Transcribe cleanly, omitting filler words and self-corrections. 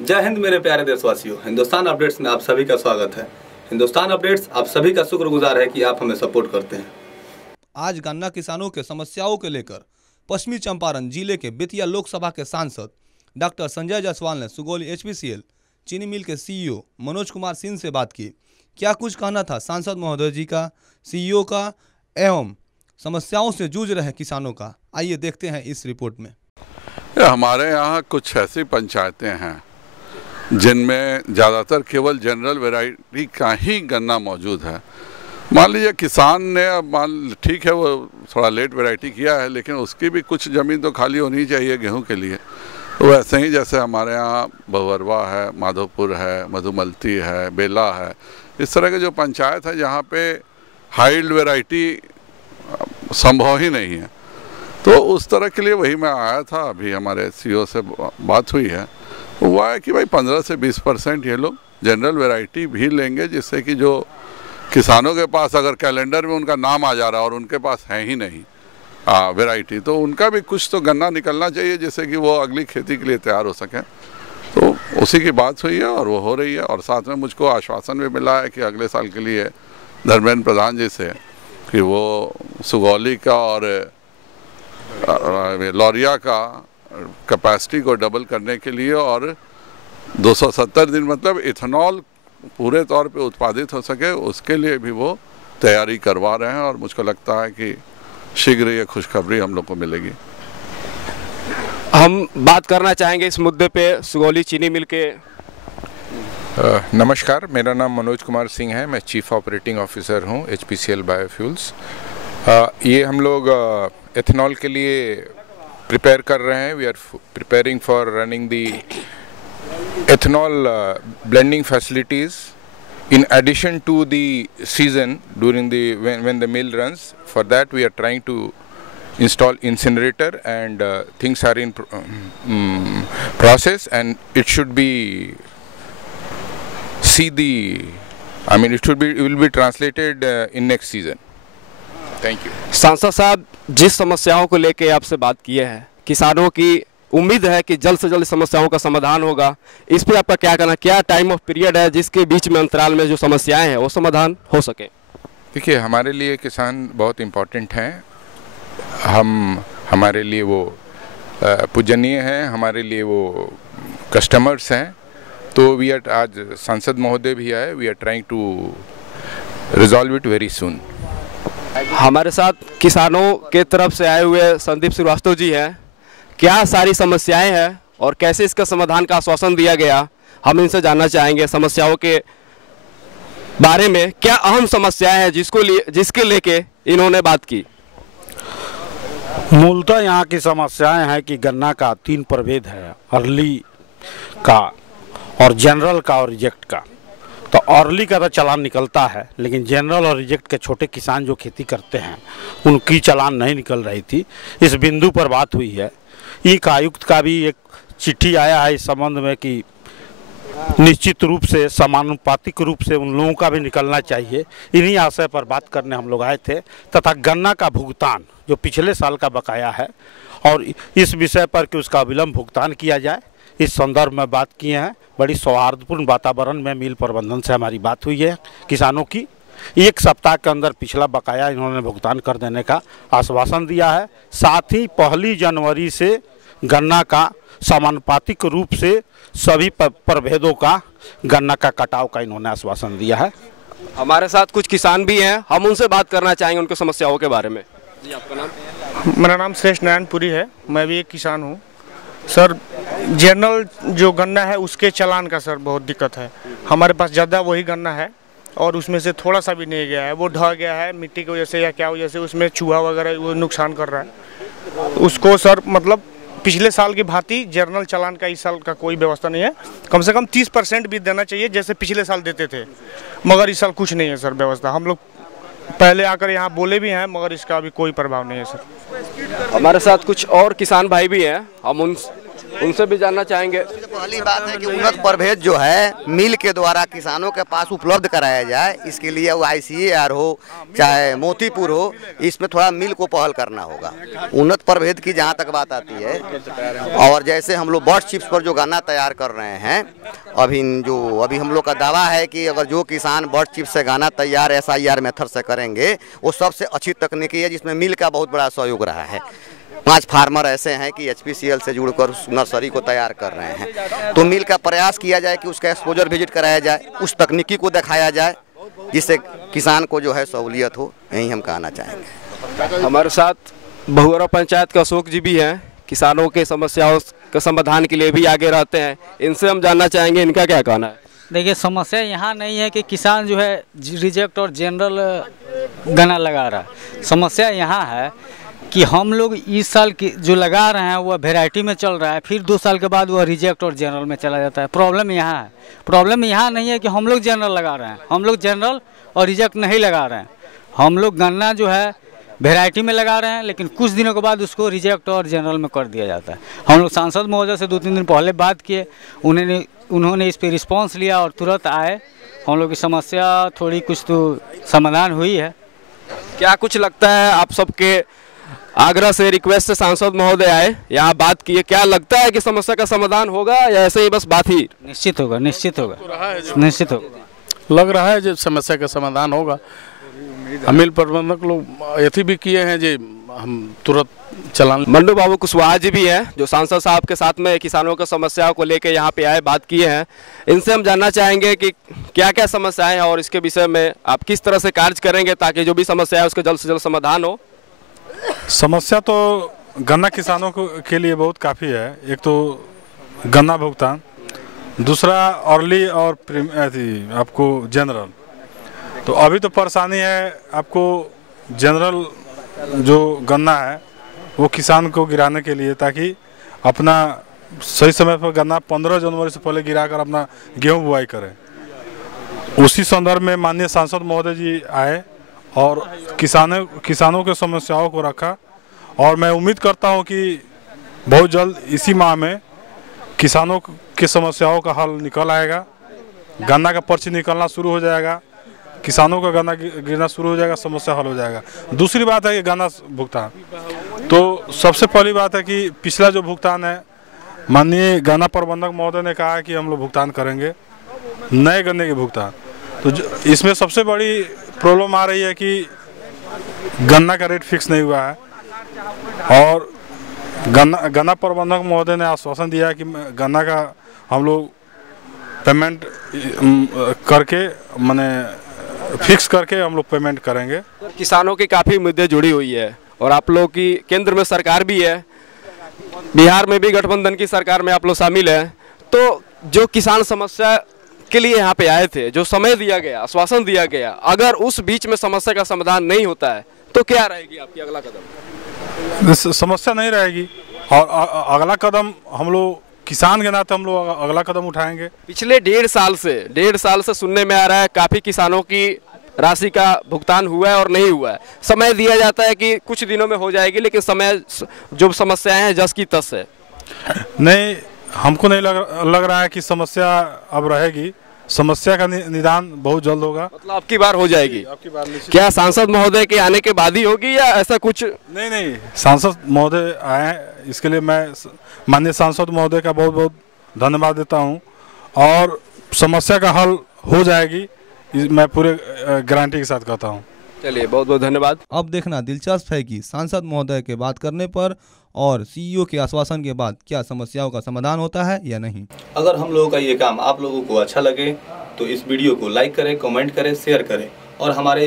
जय हिंद मेरे प्यारे देशवासियों, हिंदुस्तान अपडेट्स में आप सभी का स्वागत है। हिंदुस्तान अपडेट्स आप सभी का शुक्रगुजार है कि आप हमें सपोर्ट करते हैं। आज गन्ना किसानों के समस्याओं को लेकर पश्चिमी चंपारण जिले के बेतिया लोकसभा के सांसद डॉक्टर संजय जायसवाल ने सुगौली एचपीसीएल चीनी मिल के सीईओ मनोज कुमार सिंह से बात की। क्या कुछ कहना था सांसद महोदय जी का, सीईओ का एवं समस्याओं से जूझ रहे किसानों का, आइए देखते हैं इस रिपोर्ट में। हमारे यहाँ कुछ ऐसी पंचायतें हैं जिनमें ज़्यादातर केवल जनरल वैरायटी का ही गन्ना मौजूद है। मान लीजिए किसान ने अब ठीक है वो थोड़ा लेट वैरायटी किया है, लेकिन उसकी भी कुछ ज़मीन तो खाली होनी चाहिए गेहूं के लिए। तो वैसे ही जैसे हमारे यहाँ बवरवा है, माधोपुर है, मधुमलती है, बेला है, इस तरह के जो पंचायत है जहाँ पे हाइल्ड वैरायटी संभव ही नहीं है, तो उस तरह के लिए वही मैं आया था। अभी हमारे सीईओ से बात हुई है, हुआ है कि भाई 15 से 20% ये लोग जनरल वैरायटी भी लेंगे, जिससे कि जो किसानों के पास अगर कैलेंडर में उनका नाम आ जा रहा है और उनके पास है ही नहीं वैरायटी, तो उनका भी कुछ तो गन्ना निकलना चाहिए जिससे कि वो अगली खेती के लिए तैयार हो सकें। तो उसी की बात हुई है और वो हो रही है। और साथ में मुझको आश्वासन भी मिला है कि अगले साल के लिए धर्मेंद्र प्रधान जी से कि वो सुगौली का और लौरिया का कैपेसिटी को डबल करने के लिए और 270 दिन मतलब इथेनॉल पूरे तौर पे उत्पादित हो सके, उसके लिए भी वो तैयारी करवा रहे हैं। और मुझको लगता है कि शीघ्र ये खुशखबरी हम लोग को मिलेगी। हम बात करना चाहेंगे इस मुद्दे पे सुगौली चीनी मिल के। नमस्कार, मेरा नाम मनोज कुमार सिंह है, मैं चीफ ऑपरेटिंग ऑफिसर हूँ एचपीसीएल बायोफ्यूल्स। ये हम लोग एथेनॉल के लिए प्रिपेयर कर रहे हैं। We are preparing for running the ethanol blending facilities in addition to the season during the when the mill runs. For that we are trying to install incinerator and things are in process, and it should be it will be translated in next season. Thank you. सांसद साहब, जिस समस्याओं को लेके आपसे बात किए हैं, किसानों की उम्मीद है कि जल्द से जल्द समस्याओं का समाधान होगा। इस पे आपका क्या कहना, क्या टाइम ऑफ पीरियड है जिसके बीच में अंतराल में जो समस्याएं हैं वो समाधान हो सके? देखिए, हमारे लिए किसान बहुत इम्पोर्टेंट हैं। हमारे लिए वो पूजनीय हैं, हमारे लिए वो कस्टमर्स हैं। तो वी आर, आज सांसद महोदय भी आए, we are trying to resolve it very soon. हमारे साथ किसानों के तरफ से आए हुए संदीप श्रीवास्तव जी हैं। क्या सारी समस्याएं हैं और कैसे इसका समाधान का आश्वासन दिया गया, हम इनसे जानना चाहेंगे। समस्याओं के बारे में क्या अहम समस्याएं हैं जिसके लेके इन्होंने बात की? मूलतः यहाँ की समस्याएं हैं कि गन्ना का 3 प्रभेद है, अर्ली का और जनरल का और रिजेक्ट का। तो अर्ली का तो चालान निकलता है, लेकिन जनरल और रिजेक्ट के छोटे किसान जो खेती करते हैं उनकी चालान नहीं निकल रही थी। इस बिंदु पर बात हुई है। एक आयुक्त का भी एक चिट्ठी आया है इस संबंध में कि निश्चित रूप से समानुपातिक रूप से उन लोगों का भी निकलना चाहिए। इन्हीं आशय पर बात करने हम लोग आए थे, तथा गन्ना का भुगतान जो पिछले साल का बकाया है और इस विषय पर कि उसका विलंब भुगतान किया जाए, इस संदर्भ में बात किए हैं। बड़ी सौहार्दपूर्ण वातावरण में मिल प्रबंधन से हमारी बात हुई है। किसानों की 1 सप्ताह के अंदर पिछला बकाया इन्होंने भुगतान कर देने का आश्वासन दिया है। साथ ही 1 जनवरी से गन्ना का समानुपातिक रूप से सभी प्रभेदों का गन्ना का कटाव का इन्होंने आश्वासन दिया है। हमारे साथ कुछ किसान भी हैं, हम उनसे बात करना चाहेंगे उनकी समस्याओं के बारे में। जी, आपका नाम? मेरा नाम श्रेष्ठ नारायणपुरी है, मैं भी एक किसान हूँ। सर, जनरल जो गन्ना है उसके चालान का सर बहुत दिक्कत है। हमारे पास ज़्यादा वही गन्ना है और उसमें से थोड़ा सा भी नहीं गया है, वो ढह गया है मिट्टी की वजह से या क्या वजह से, उसमें चूहा वगैरह वो नुकसान कर रहा है उसको। सर मतलब पिछले साल की भांति जनरल चालान का इस साल का कोई व्यवस्था नहीं है। कम से कम 30% भी देना चाहिए जैसे पिछले साल देते थे, मगर इस साल कुछ नहीं है सर व्यवस्था। हम लोग पहले आकर यहाँ बोले भी हैं, मगर इसका अभी कोई प्रभाव नहीं है सर। हमारे साथ कुछ और किसान भाई भी हैं, हम उन उनसे भी जानना चाहेंगे। पहली बात है कि उन्नत प्रभेद जो है मिल के द्वारा किसानों के पास उपलब्ध कराया जाए। इसके लिए वो ICAR हो चाहे मोतीपुर हो, इसमें थोड़ा मिल को पहल करना होगा। उन्नत प्रभेद की जहाँ तक बात आती है, और जैसे हम लोग बर्ड चिप्स पर जो गन्ना तैयार कर रहे हैं, अभी हम लोग का दावा है कि अगर जो किसान बर्ड चिप्स से गन्ना तैयार SIR मेथड से करेंगे, वो सबसे अच्छी तकनीकी है जिसमें मिल का बहुत बड़ा सहयोग रहा है। 5 फार्मर ऐसे हैं कि HPCL से जुड़कर उस नर्सरी को तैयार कर रहे हैं। तो मिल का प्रयास किया जाए कि उसका एक्सपोजर विजिट कराया जाए, उस तकनीकी को दिखाया जाए, जिससे किसान को जो है सहूलियत हो। यही हम कहना चाहेंगे। हमारे साथ बहुअरा पंचायत के अशोक जी भी हैं, किसानों के समस्याओं के समाधान के लिए भी आगे रहते हैं। इनसे हम जानना चाहेंगे इनका क्या कहना है। देखिए, समस्या यहाँ नहीं है कि किसान जो है रिजेक्ट और जनरल गन्ना लगा रहा है। समस्या यहाँ है कि हम लोग इस साल की जो लगा रहे हैं वह वेराइटी में चल रहा है, फिर 2 साल के बाद वह रिजेक्ट और जनरल में चला जाता है। प्रॉब्लम यहाँ है। प्रॉब्लम यहाँ नहीं है कि हम लोग जनरल लगा रहे हैं, हम लोग जनरल और रिजेक्ट नहीं लगा रहे हैं। हम लोग गन्ना जो है वेराइटी में लगा रहे हैं, लेकिन कुछ दिनों के बाद उसको रिजेक्ट और जनरल में कर दिया जाता है। हम लोग सांसद महोदय से 2-3 दिन पहले बात किए, उन्होंने इस पर रिस्पॉन्स लिया और तुरंत आए। हम लोग की समस्या थोड़ी कुछ तो समाधान हुई है। क्या कुछ लगता है आप सबके आग्रह से, रिक्वेस्ट से सांसद महोदय आए, यहाँ बात किए, क्या लगता है कि समस्या का समाधान होगा या ऐसे ही बस बात ही? निश्चित होगा, निश्चित होगा, निश्चित होगा। लग रहा है जो समस्या का समाधान होगा। मिल प्रबंधक लोग यथी भी किए हैं जो हम तुरंत चलान। मंडू बाबू कुशवाहा जी भी हैं जो सांसद साहब के साथ में किसानों की समस्याओं को लेकर यहाँ पे आए, बात किए हैं। इनसे हम जानना चाहेंगे कि क्या क्या समस्याएं हैं और इसके विषय में आप किस तरह से कार्य करेंगे ताकि जो भी समस्या है उसका जल्द से जल्द समाधान हो। समस्या तो गन्ना किसानों के लिए बहुत काफ़ी है। एक तो गन्ना भुगतान, दूसरा अर्ली और आपको जनरल। तो अभी तो परेशानी है आपको जनरल जो गन्ना है वो किसान को गिराने के लिए, ताकि अपना सही समय पर गन्ना 15 जनवरी से पहले गिराकर अपना गेहूं बुआई करें। उसी संदर्भ में माननीय सांसद महोदय जी आए और किसानों के समस्याओं को रखा, और मैं उम्मीद करता हूं कि बहुत जल्द इसी माह में किसानों की समस्याओं का हल निकल आएगा। गन्ना का पर्ची निकलना शुरू हो जाएगा, किसानों का गन्ना गिरना शुरू हो जाएगा, समस्या हल हो जाएगा। दूसरी बात है कि गन्ना भुगतान, तो सबसे पहली बात है कि पिछला जो भुगतान है, माननीय गन्ना प्रबंधक महोदय ने कहा है कि हम लोग भुगतान करेंगे नए गन्ने के भुगतान। तो इसमें सबसे बड़ी प्रॉब्लम आ रही है कि गन्ना का रेट फिक्स नहीं हुआ है, और गन्ना प्रबंधक महोदय ने आश्वासन दिया है कि गन्ना का हम लोग पेमेंट करके फिक्स करके हम लोग पेमेंट करेंगे। किसानों की काफ़ी मुद्दे जुड़ी हुई है और आप लोग की केंद्र में सरकार भी है, बिहार में भी गठबंधन की सरकार में आप लोग शामिल हैं। तो जो किसान समस्या के लिए यहाँ पे आए थे, जो समय दिया गया, आश्वासन दिया गया, अगर उस बीच में समस्या का समाधान नहीं होता है तो क्या रहेगी आपकी अगला कदम? समस्या नहीं रहेगी, और अगला कदम हम लोग किसान के नाते हम लोग अगला कदम उठाएंगे। पिछले 1.5 साल से सुनने में आ रहा है काफ़ी किसानों की राशि का भुगतान हुआ है और नहीं हुआ है। समय दिया जाता है कि कुछ दिनों में हो जाएगी, लेकिन समय जो समस्याएं हैं जस की तस है। नहीं, हमको नहीं लग रहा है कि समस्या अब रहेगी। समस्या का निदान बहुत जल्द होगा। मतलब अब की बार हो जाएगी? क्या सांसद महोदय के आने के बाद ही होगी या ऐसा कुछ? नहीं, सांसद महोदय आए, इसके लिए मैं माननीय सांसद महोदय का बहुत बहुत धन्यवाद देता हूं, और समस्या का हल हो जाएगी, मैं पूरे गारंटी के साथ कहता हूं। चलिए, बहुत बहुत धन्यवाद। अब देखना दिलचस्प है कि सांसद महोदय के बात करने पर और CEO के आश्वासन के बाद क्या समस्याओं का समाधान होता है या नहीं। अगर हम लोगों का ये काम आप लोगों को अच्छा लगे तो इस वीडियो को लाइक करें, कमेंट करें, शेयर करें, और हमारे